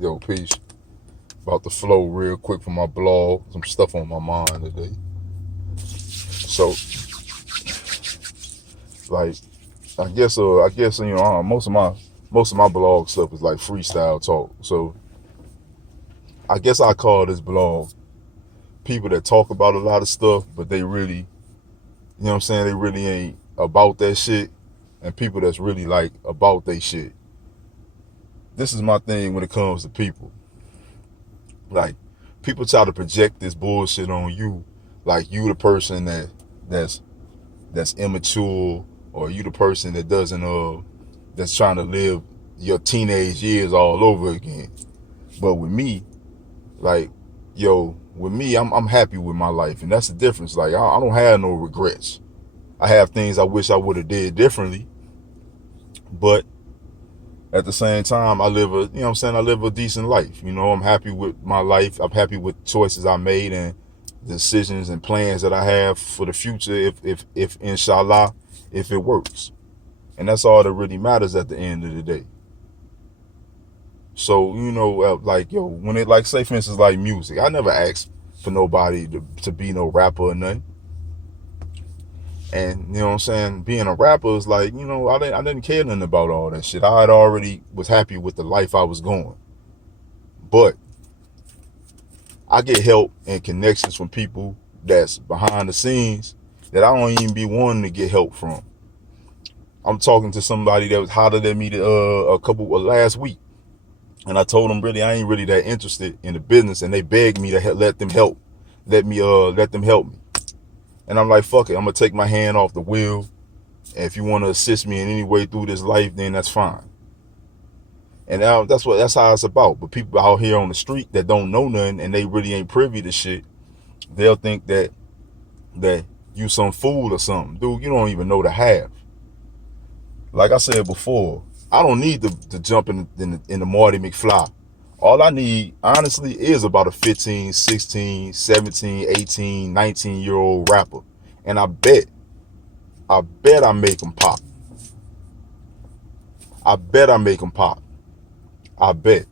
Yo, peace. About to flow real quick from my blog. Some stuff on my mind today. So, like, I guess most of my blog stuff is like freestyle talk. So, I guess I call this blog people that talk about a lot of stuff, but they really, you know what I'm saying? They really ain't about that shit, and people that's really like about they shit. This is my thing when it comes to people. Like, people try to project this bullshit on you, like you the person that's that's immature, or you the person that doesn't that's trying to live your teenage years all over again. But with me, like, with me, I'm happy with my life, and that's the difference. Like, I don't have no regrets. I have things I wish I would have did differently, but at the same time, I live a decent life. I'm happy with my life. I'm happy with choices I made and decisions and plans that I have for the future, if inshallah, if it works. And that's all that really matters at the end of the day. So, when it, like, say for instance, like music, I never asked for nobody to be no rapper or nothing. And you know what I'm saying, being a rapper is like, I didn't care nothing about all that shit. I had already was happy with the life I was going. But I get help and connections from people that's behind the scenes that I don't even be wanting to get help from. I'm talking to somebody that was hotter than me a couple last week, and I told them really I ain't really that interested in the business, and they begged me to let them help, let them help me. And I'm like, fuck it, I'm gonna take my hand off the wheel, and if you want to assist me in any way through this life, then that's fine. And now that's how it's about. But people out here on the street that don't know nothing and they really ain't privy to shit, they'll think that you some fool or something. Dude, you don't even know the half. Like I said before, I don't need to jump in the Marty McFly. All I need, honestly, is about a 15, 16, 17, 18, 19-year-old rapper. And I bet I make them pop. I bet I make them pop. I bet.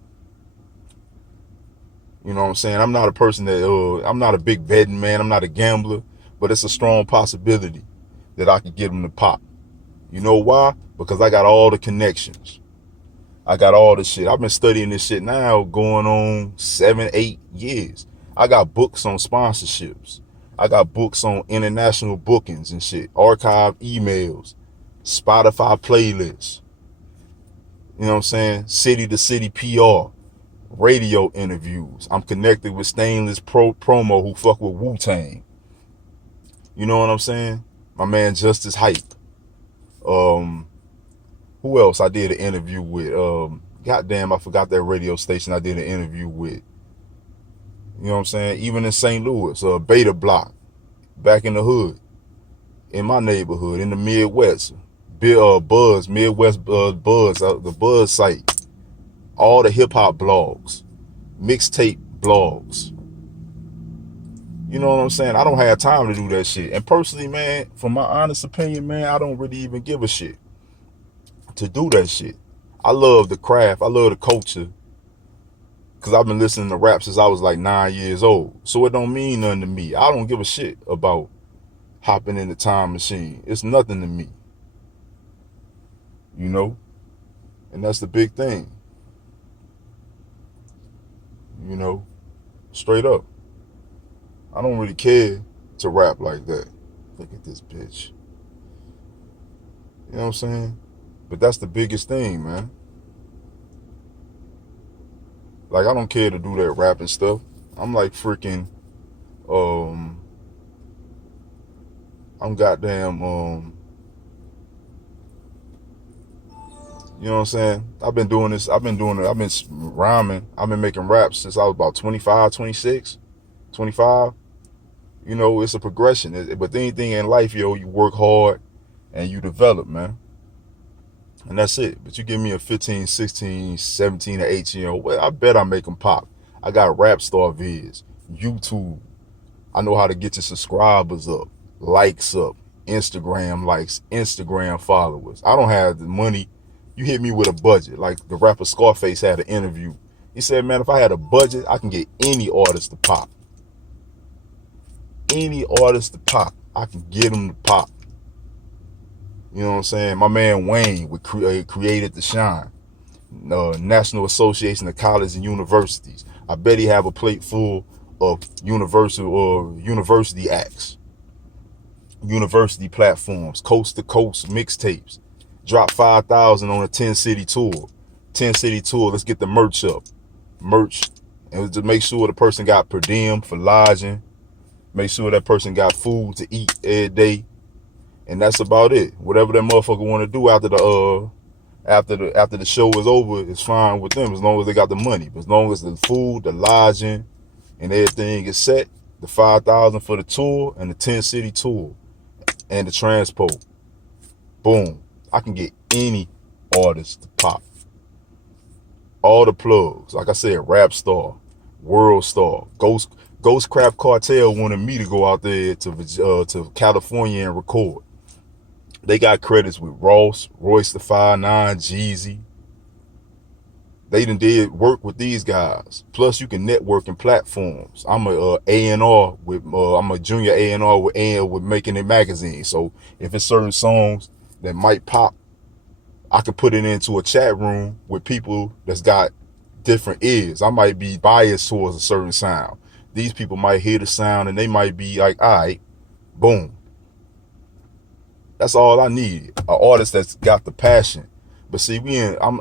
You know what I'm saying? I'm not a person I'm not a big betting man. I'm not a gambler, but it's a strong possibility that I could get them to pop. You know why? Because I got all the connections. I got all the shit. I've been studying this shit now going on 7, 8 years. I got books on sponsorships. I got books on international bookings and shit. Archive emails. Spotify playlists. You know what I'm saying? City to city PR. Radio interviews. I'm connected with Stainless Promo, who fuck with Wu-Tang. You know what I'm saying? My man Justice Hype. Who else I did an interview with? Goddamn, I forgot that radio station I did an interview with. You know what I'm saying? Even in St. Louis, Beta Block, back in the hood, in my neighborhood, in the Midwest, Buzz, Midwest Buzz, the Buzz site, all the hip hop blogs, mixtape blogs. You know what I'm saying? I don't have time to do that shit. And personally, man, from my honest opinion, man, I don't really even give a shit to do that shit. I love the craft. I love the culture. Because I've been listening to rap since I was like 9 years old. So it don't mean nothing to me. I don't give a shit about hopping in the time machine. It's nothing to me. You know? And that's the big thing. You know? Straight up. I don't really care to rap like that. Look at this bitch. You know what I'm saying? But that's the biggest thing, man. Like, I don't care to do that rapping stuff. I'm like freaking, I'm goddamn, you know what I'm saying? I've been doing this, I've been rhyming, I've been making raps since I was about 25, 26, 25. You know, it's a progression. But anything in life, you work hard and you develop, man. And that's it. But you give me a 15, 16, 17, or 18-year-old, well, I bet I make them pop. I got rap star vids, YouTube. I know how to get your subscribers up, likes up, Instagram likes, Instagram followers. I don't have the money. You hit me with a budget. Like the rapper Scarface had an interview He said, man, if I had a budget, I can get any artist to pop. Any artist to pop. I can get them to pop. You know what I'm saying? My man Wayne would created the Shine, National Association of Colleges and Universities. I bet he have a plate full of university acts, university platforms, coast to coast mixtapes. Drop 5,000 on a 10-city tour. 10-city tour. Let's get the merch up. Merch, and to make sure the person got per diem for lodging. Make sure that person got food to eat every day. And that's about it. Whatever that motherfucker want to do after the show is over, it's fine with them as long as they got the money. But as long as the food, the lodging, and everything is set, the 5,000 for the tour and the 10-city tour and the transport, boom, I can get any artist to pop. All the plugs, like I said, Rap Star, World Star, Ghost Crap Cartel wanted me to go out there to California and record. They got credits with Ross, Royce the 5'9", Jeezy. They done did work with these guys. Plus, you can network in platforms. I'm a A&R with I'm a junior A&R with Making It magazine. So if it's certain songs that might pop, I could put it into a chat room with people that's got different ears. I might be biased towards a certain sound. These people might hear the sound and they might be like, all right, boom. That's all I need. An artist that's got the passion. But see, I'm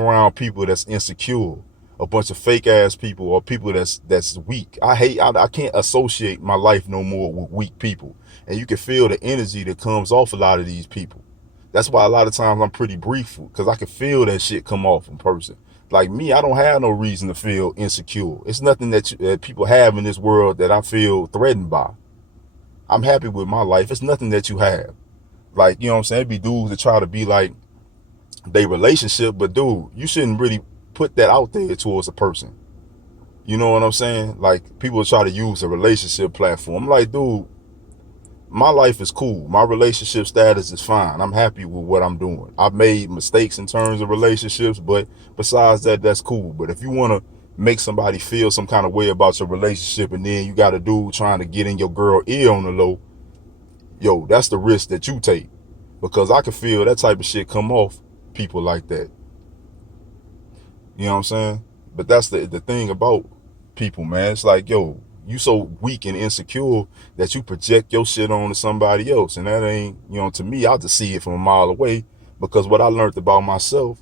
around people that's insecure, a bunch of fake ass people or people that's weak. I can't associate my life no more with weak people. And you can feel the energy that comes off a lot of these people. That's why a lot of times I'm pretty brief, because I can feel that shit come off in person. Like me, I don't have no reason to feel insecure. It's nothing that people have in this world that I feel threatened by. I'm happy with my life. It's nothing that you have. Like, you know what I'm saying? It'd be dudes that try to be like they relationship, but dude, you shouldn't really put that out there towards a person. You know what I'm saying? Like, people try to use a relationship platform. I'm like, dude, my life is cool. My relationship status is fine. I'm happy with what I'm doing. I've made mistakes in terms of relationships, but besides that, that's cool. But if you want to make somebody feel some kind of way about your relationship, and then you got a dude trying to get in your girl ear on the low, yo, that's the risk that you take. Because I can feel that type of shit come off people like that. You know what I'm saying? But that's the thing about people, man. It's like, yo, you so weak and insecure that you project your shit on to somebody else. And that ain't, you know, to me, I just see it from a mile away. Because what I learned about myself,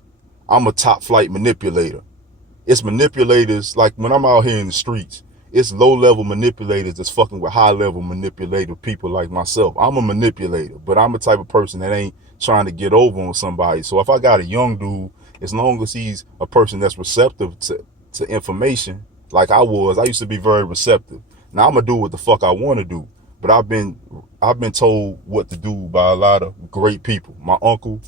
I'm a top flight manipulator. It's manipulators, like when I'm out here in the streets, it's low-level manipulators that's fucking with high-level manipulative people like myself. I'm a manipulator, but I'm the type of person that ain't trying to get over on somebody. So if I got a young dude, as long as he's a person that's receptive to information, like I used to be very receptive. Now I'm gonna do what the fuck I want to do, but I've been told what to do by a lot of great people. My uncle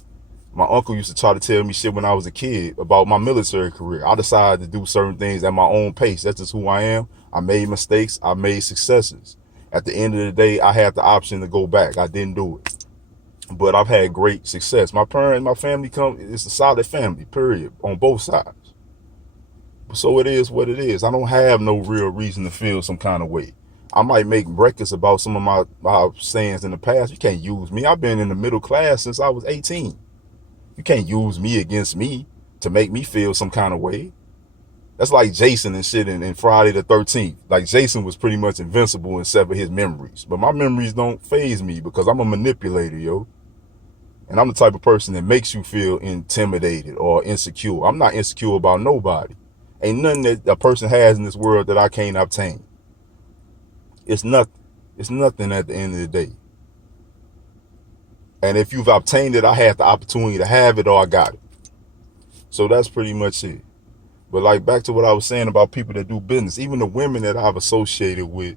used to try to tell me shit when I was a kid about my military career. I decided to do certain things at my own pace. That's just who I am. I made mistakes. I made successes. At the end of the day, I had the option to go back. I didn't do it. But I've had great success. My family it's a solid family, period, on both sides. So it is what it is. I don't have no real reason to feel some kind of way. I might make records about some of my sayings in the past. You can't use me. I've been in the middle class since I was 18. You can't use me against me to make me feel some kind of way. That's like Jason and shit in Friday the 13th. Like, Jason was pretty much invincible except for his memories. But my memories don't faze me because I'm a manipulator, yo. And I'm the type of person that makes you feel intimidated or insecure. I'm not insecure about nobody. Ain't nothing that a person has in this world that I can't obtain. It's nothing. It's nothing at the end of the day. And if you've obtained it, I had the opportunity to have it or I got it. So that's pretty much it. But like, back to what I was saying about people that do business, even the women that I've associated with,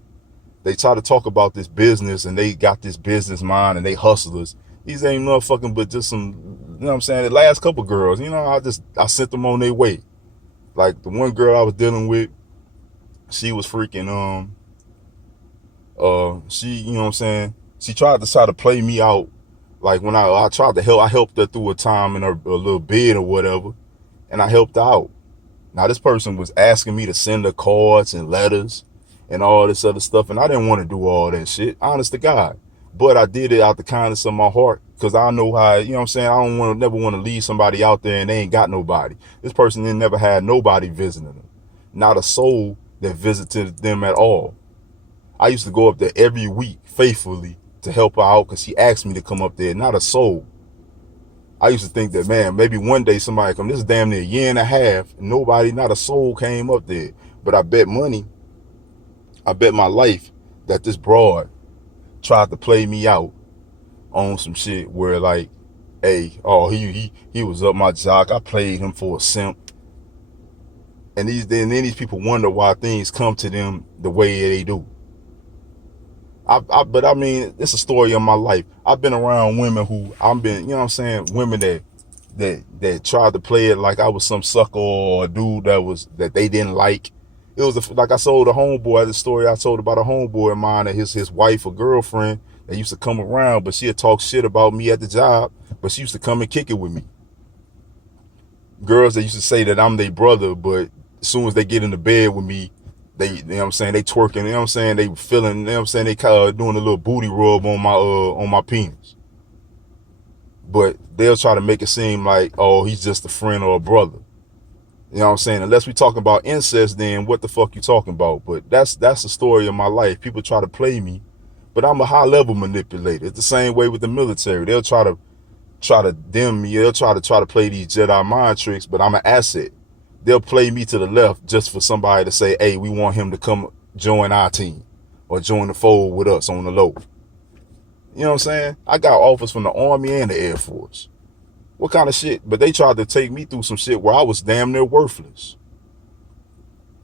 they try to talk about this business and they got this business mind and they hustlers. These ain't motherfucking but just some, you know what I'm saying, the last couple girls, you know, I sent them on their way. Like, the one girl I was dealing with, she was freaking, she, you know what I'm saying, she tried to play me out. Like, when I tried to help, I helped her through a time in her a little bid or whatever, and I helped her out. Now this person was asking me to send her cards and letters and all this other stuff, and I didn't want to do all that shit, honest to God. But I did it out the kindness of my heart, because I know how, you know what I'm saying, I don't want to never want to leave somebody out there and they ain't got nobody. This person didn't never had nobody visiting them. Not a soul that visited them at all. I used to go up there every week faithfully to help her out because she asked me to come up there. Not a soul. I used to think that, man, maybe one day somebody come. This is damn near a year and a half. And nobody, not a soul came up there. But I bet money, I bet my life that this broad tried to play me out on some shit where like, hey, oh, he was up my jock. I played him for a simp. And then these people wonder why things come to them the way they do. But I mean, it's a story of my life. I've been around women who you know what I'm saying, women that tried to play it like I was some sucker or a dude that they didn't like. It was like I told a homeboy, the story I told about a homeboy of mine and his wife or girlfriend that used to come around, but she'd talk shit about me at the job, but she used to come and kick it with me. Girls that used to say that I'm their brother, but as soon as they get into bed with me, they, you know what I'm saying, they twerking, you know what I'm saying, they feeling, you know what I'm saying, they doing a little booty rub on my penis. But they'll try to make it seem like, oh, he's just a friend or a brother. You know what I'm saying? Unless we talking about incest, then what the fuck you talking about? But that's the story of my life. People try to play me, but I'm a high level manipulator. It's the same way with the military. They'll try to dim me. They'll try to play these Jedi mind tricks, but I'm an asset. They'll play me to the left just for somebody to say, hey, we want him to come join our team or join the fold with us on the low. You know what I'm saying? I got offers from the Army and the Air Force. What kind of shit? But they tried to take me through some shit where I was damn near worthless.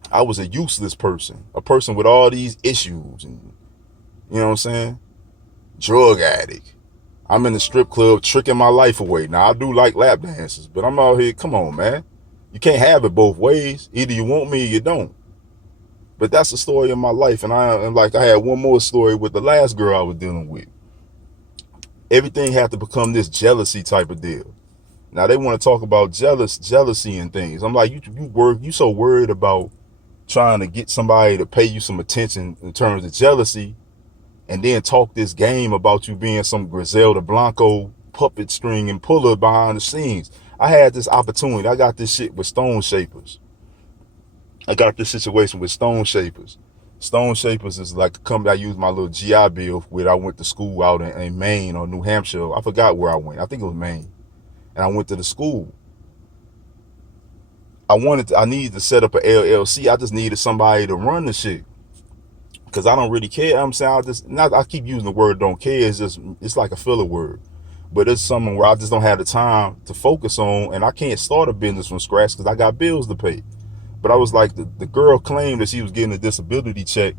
I was a useless person, a person with all these issues, and you know what I'm saying? Drug addict. I'm in the strip club tricking my life away. Now, I do like lap dances, but I'm out here, come on, man. You can't have it both ways. Either you want me or you don't. But that's the story of my life. And I had one more story with the last girl I was dealing with. Everything had to become this jealousy type of deal. Now they want to talk about jealousy and things. I'm like, you so worried about trying to get somebody to pay you some attention in terms of jealousy, and then talk this game about you being some Griselda Blanco puppet string and puller behind the scenes. I had this opportunity. I got this shit with Stone Shapers. I got this situation with Stone Shapers. Stone Shapers is like a company I use my little GI Bill with. I went to school out in Maine or New Hampshire. I forgot where I went. I think it was Maine. And I went to the school. I needed to set up an LLC. I just needed somebody to run the shit. Because I don't really care. I'm saying, I keep using the word don't care. It's like a filler word. But it's something where I just don't have the time to focus on, and I can't start a business from scratch because I got bills to pay. But I was like, the girl claimed that she was getting a disability check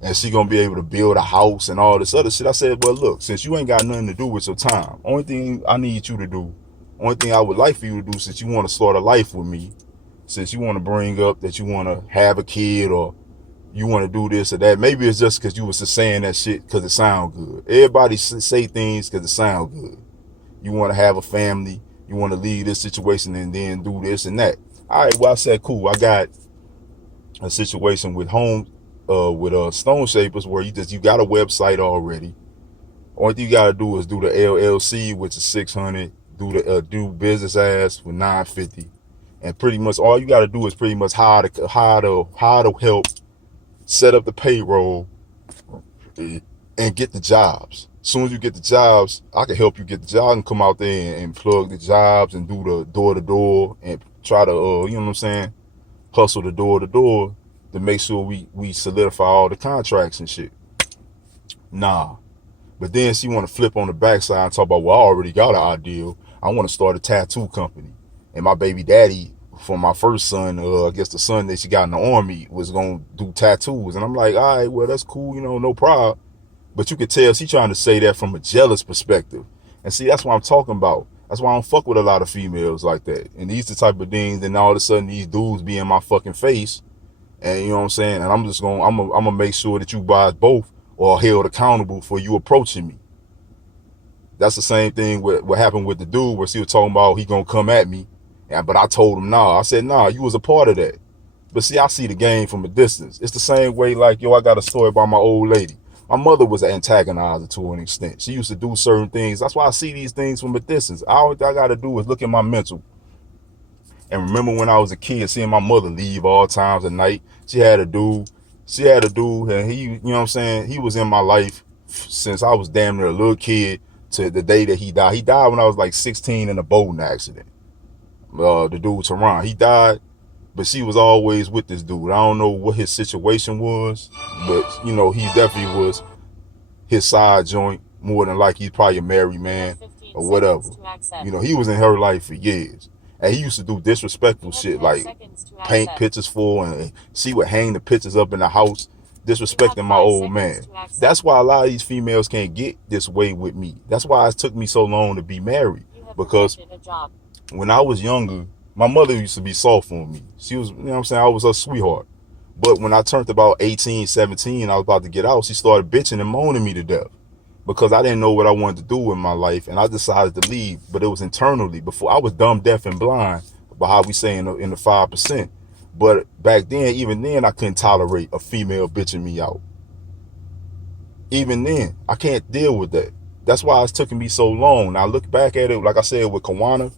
and she gonna be able to build a house and all this other shit. I said, well, look, since you ain't got nothing to do with your time, only thing I need you to do, only thing I would like for you to do, since you want to start a life with me, since you want to bring up that you want to have a kid or you want to do this or that, maybe it's just because you was just saying that shit because it sound good. Everybody say things because it sound good. You want to have a family, you want to leave this situation and then do this and that. All right, well, I said, cool. I got a situation with Stone Shapers where you got a website already. Only thing you gotta do is do the LLC, which is $600. Do business ads for $950, and pretty much all you gotta do is pretty much hire to help set up the payroll and get the jobs. As soon as you get the jobs, I can help you get the job and come out there and plug the jobs and do the door to door and try to you know what I'm saying, hustle the door to door to make sure we solidify all the contracts and shit. Nah. But then she want to flip on the backside and talk about, well, I already got an ideal. I want to start a tattoo company. And my baby daddy for my first son, I guess the son that she got in the Army, was going to do tattoos. And I'm like, all right, well, that's cool, no problem. But you could tell she trying to say that from a jealous perspective. And see, that's what I'm talking about. That's why I don't fuck with a lot of females like that. And these the type of things, and all of a sudden these dudes be in my fucking face. And you know what I'm saying? And I'm gonna make sure that you guys both are held accountable for you approaching me. That's the same thing with what happened with the dude where she was talking about he gonna come at me Yeah, but I told him, nah. I said, nah, you was a part of that. But see, I see the game from a distance. It's the same way, like, yo, I got a story about my old lady. My mother was an antagonizer to an extent. She used to do certain things. That's why I see these things from a distance. All I got to do is look at my mental. And remember when I was a kid, seeing my mother leave all times of night. She had a dude, and he, you know what I'm saying? He was in my life since I was damn near a little kid to the day that he died. He died when I was like 16 in a boating accident. The dude, Tehran, he died, but she was always with this dude. I don't know what his situation was, but, you know, he definitely was his side joint. More than like he's probably a married man or whatever. You know, he was in her life for years. And he used to do disrespectful shit like paint pictures for, and she would hang the pictures up in the house, disrespecting my old man. That's why a lot of these females can't get this way with me. That's why it took me so long to be married. Because when I was younger, my mother used to be soft on me. She was, you know what I'm saying, I was her sweetheart. But when I turned about 18, 17, I was about to get out, she started bitching and moaning me to death because I didn't know what I wanted to do in my life, and I decided to leave. But it was internally. Before, I was dumb, deaf, and blind, about how we say in the 5%. But back then, even then, I couldn't tolerate a female bitching me out. Even then, I can't deal with that. That's why it's taking me so long. Now, I look back at it, like I said, with Kawana,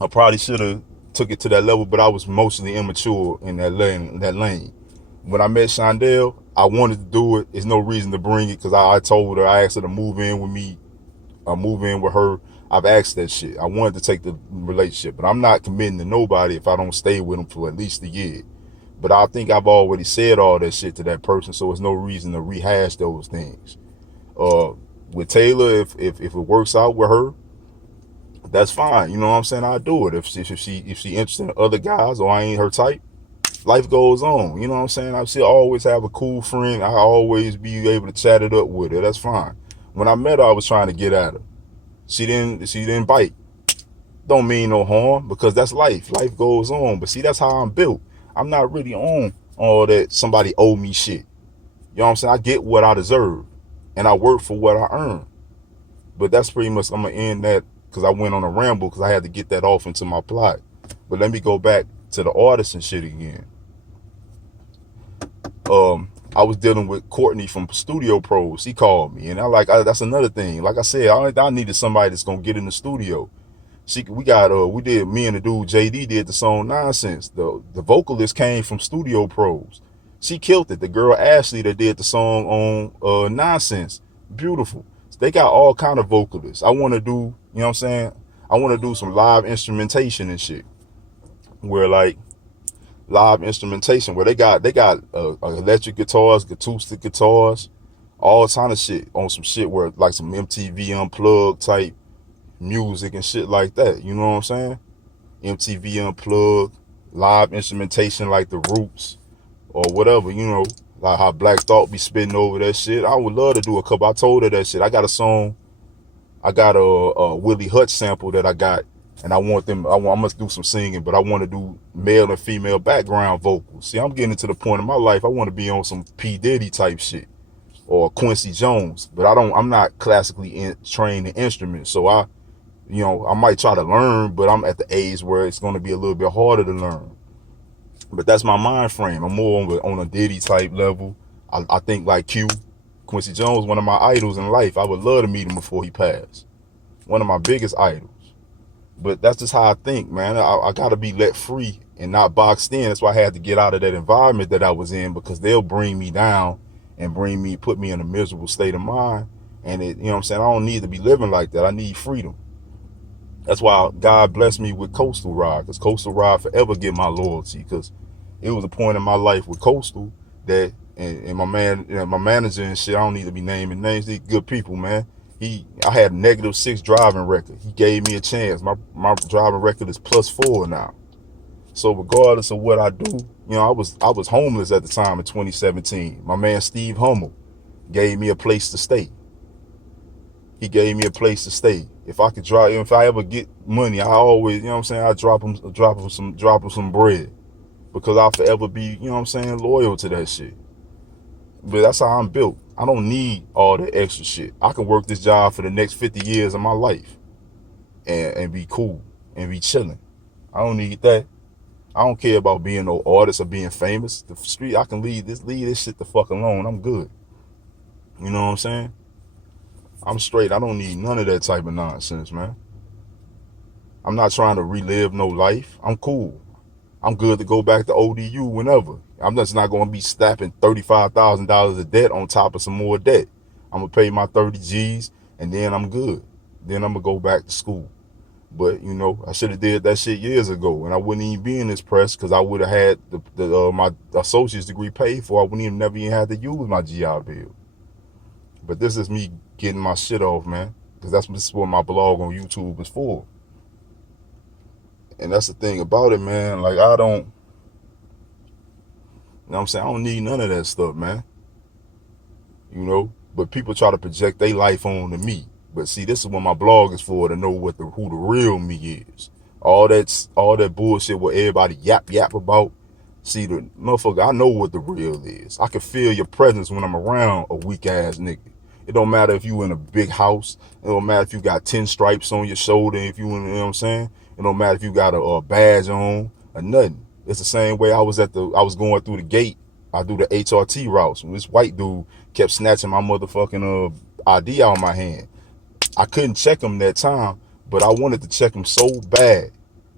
I probably should have took it to that level, but I was mostly immature in that lane. When I met Shondell, I wanted to do it. There's no reason to bring it because I told her, I asked her to move in with me, move in with her. I've asked that shit. I wanted to take the relationship, but I'm not committing to nobody if I don't stay with them for at least a year. But I think I've already said all that shit to that person, so there's no reason to rehash those things. With Taylor, if it works out with her, that's fine. You know what I'm saying? I'll do it. If she interested in other guys or I ain't her type, life goes on. You know what I'm saying? I should always have a cool friend. I always be able to chat it up with her. That's fine. When I met her, I was trying to get at her. She didn't bite. Don't mean no harm because that's life. Life goes on. But see, that's how I'm built. I'm not really on all that somebody owe me shit. You know what I'm saying? I get what I deserve and I work for what I earn. But that's pretty much, I'm going to end that because I went on a ramble because I had to get that off into my plot. But let me go back to the artist and shit again. I was dealing with Courtney from Studio Pros. He called me, and that's another thing. Like I said, I needed somebody that's gonna get in the studio. Me and the dude JD did the song Nonsense. The vocalist came from Studio Pros. She killed it. The girl Ashley that did the song on Nonsense, beautiful. They got all kind of vocalists. I want to do, you know what I'm saying? I want to do some live instrumentation and shit, where like live instrumentation where they got electric guitars, acoustic guitars, all kind of shit on some shit where like some MTV Unplugged type music and shit like that. You know what I'm saying? MTV Unplugged, live instrumentation like the Roots or whatever, you know, like how Black Thought be spitting over that shit. I would love to do a couple. I told her that shit. I got a song. I got a Willie Hutch sample that I got, and I must do some singing, but I want to do male and female background vocals. See, I'm getting to the point in my life I want to be on some P. Diddy type shit or Quincy Jones, but I'm not classically trained in instruments, so I might try to learn, but I'm at the age where it's going to be a little bit harder to learn. But that's my mind frame. I'm more on a Diddy type level. I think like Quincy Jones, one of my idols in life. I would love to meet him before he passed. One of my biggest idols. But that's just how I think, man. I got to be let free and not boxed in. That's why I had to get out of that environment that I was in, because they'll bring me down and put me in a miserable state of mind. And you know what I'm saying? I don't need to be living like that. I need freedom. That's why God blessed me with Coastal Ride, because Coastal Ride forever get my loyalty, because it was a point in my life with Coastal that, and my manager and shit, I don't need to be naming names. These good people, man. I had a -6 driving record. He gave me a chance. My driving record is +4 now. So regardless of what I do, I was homeless at the time in 2017. My man Steve Hummel gave me a place to stay. He gave me a place to stay. If I could drive, if I ever get money, I always, you know what I'm saying, I drop him some bread, because I'll forever be, you know what I'm saying, loyal to that shit. But that's how I'm built. I don't need all that extra shit. I can work this job for the next 50 years of my life and be cool and be chilling. I don't need that. I don't care about being no artist or being famous. The street, I can leave this shit the fuck alone. I'm good. You know what I'm saying? I'm straight. I don't need none of that type of nonsense, man. I'm not trying to relive no life. I'm cool. I'm good to go back to ODU whenever. I'm just not going to be slapping $35,000 of debt on top of some more debt. I'm going to pay my 30 G's and then I'm good. Then I'm going to go back to school. But, you know, I should have did that shit years ago and I wouldn't even be in this press because I would have had my associate's degree paid for. I wouldn't even never even have to use my GI Bill. But this is me getting my shit off, man, because this is what my blog on YouTube is for. And that's the thing about it, man. Like, I don't, you know what I'm saying? I don't need none of that stuff, man. You know? But people try to project their life on to me. But see, this is what my blog is for, to know who the real me is. All that bullshit what everybody yap about. See, the motherfucker, I know what the real is. I can feel your presence when I'm around a weak ass nigga. It don't matter if you in a big house. It don't matter if you got 10 stripes on your shoulder. If you know what I'm saying? It don't matter if you got a badge on or nothing. It's the same way I was going through the gate. I do the HRT routes. This white dude kept snatching my motherfucking ID out of my hand. I couldn't check him that time, but I wanted to check him so bad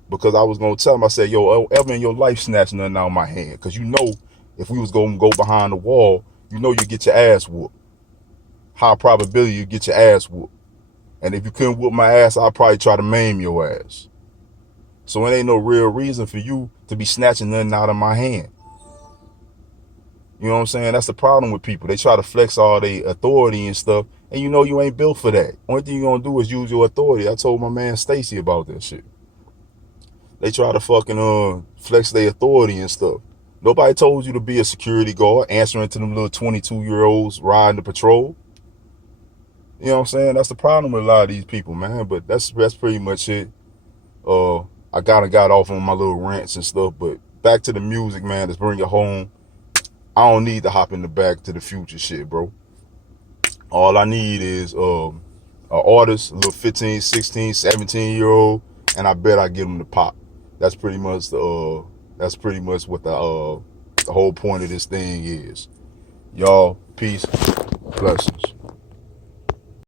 because I was going to tell him, I said, yo, ever in your life snatch nothing out of my hand? Because you know, if we was going to go behind the wall, you know you get your ass whooped. High probability you get your ass whooped. And if you couldn't whoop my ass, I'd probably try to maim your ass. So it ain't no real reason for you to be snatching nothing out of my hand. You know what I'm saying? That's the problem with people. They try to flex all their authority and stuff, and you know you ain't built for that. Only thing you're going to do is use your authority. I told my man Stacy about that shit. They try to fucking flex their authority and stuff. Nobody told you to be a security guard answering to them little 22-year-olds riding the patrol. You know what I'm saying? That's the problem with a lot of these people, man. But that's pretty much it. I got off on my little rants and stuff, but back to the music, man. Let's bring it home. I don't need to hop in the Back to the Future shit, bro. All I need is an artist, a little 15, 16, 17-year-old, and I bet I give them the pop. That's pretty much what the whole point of this thing is. Y'all, peace, blessings.